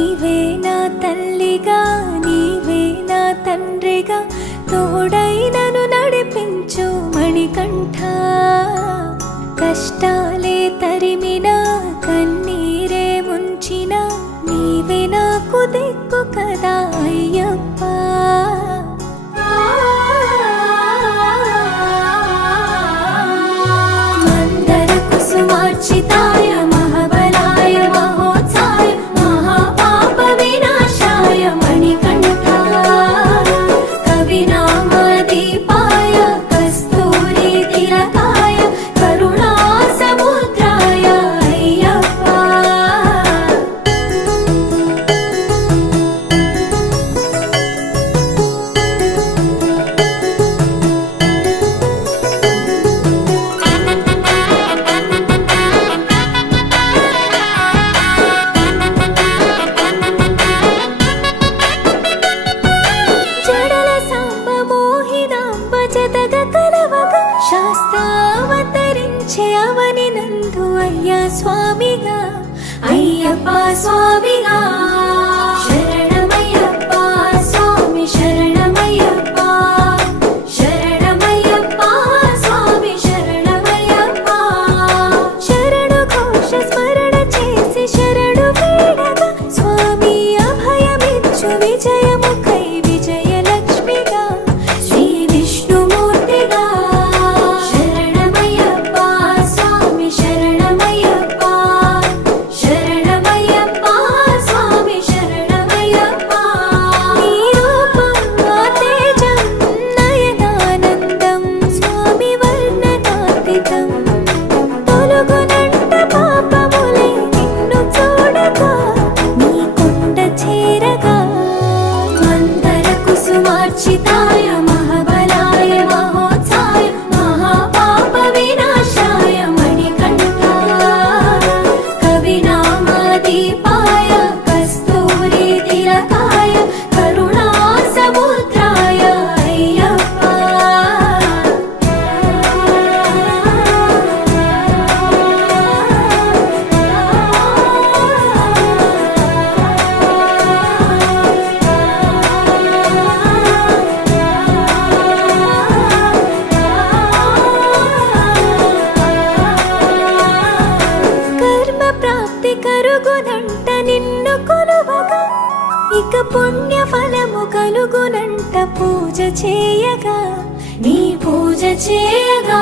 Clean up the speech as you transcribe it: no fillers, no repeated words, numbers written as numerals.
నీవే నా తల్లిగా నీవే నా తండ్రిగా తోడై నన్ను నడిపించు మణికంఠ. కష్టాలే తరిమినా కన్నీరే ముంచినా నీవే నాకు దిక్కు కదా అయ్యప్ప. మందర కుసుమార్చితాయ మహాబలాయ మహోత్సాయ మహాపాప వినాశాయ మణికంఠ. కవినామదీపాయ కస్తూరి తిలకాయ కరుణా సముద్రాయ అయ్యప్ప. జడల సాంబ మోహినాంబ జతగ కలవగ శాస్త్రావతరించే అవని నందు అయ్యా స్వామిగా అయ్యప్ప స్వామిగా. శరణమయ్యప్ప స్వామి శరణమయ్యప్ప శరణమయ్యప్ప స్వామి శరణమయ్యప్ప. శరణు ఘోష స్మరణ చేసి శరణు వేడగా స్వామి అభయమిచ్చు విజయముఖై విజయలక్ష్మిగా శ్రీ విష్ణుమూర్తిగా. శరణమయ్యప్ప స్వామి శరణమయ్యప్ప శరణమయ్యప్ప స్వామి శరణమయ్యప్ప. నీ రూపం ఆ తేజం నయనానందం స్వామి వర్ణనాతీతం. తొలగునంట పాపములే నిన్ను చూడగా నీ కొండ చేరగా. మందర కుసుమార్చితాయ మహాబలాయ మహోత్సాయ మహాపాప వినాశాయ మణికంఠ. కవినామదీపాయ కస్తూరి తిలకాయ కరుణా సముద్రాయ అయ్యప్ప. కర్మ ప్రాప్తి కరుగునంట నిన్ను కొలువగా ఇక పుణ్య ఫలము కలుగునంట పూజ చేయగా నీ పూజ చేయగా.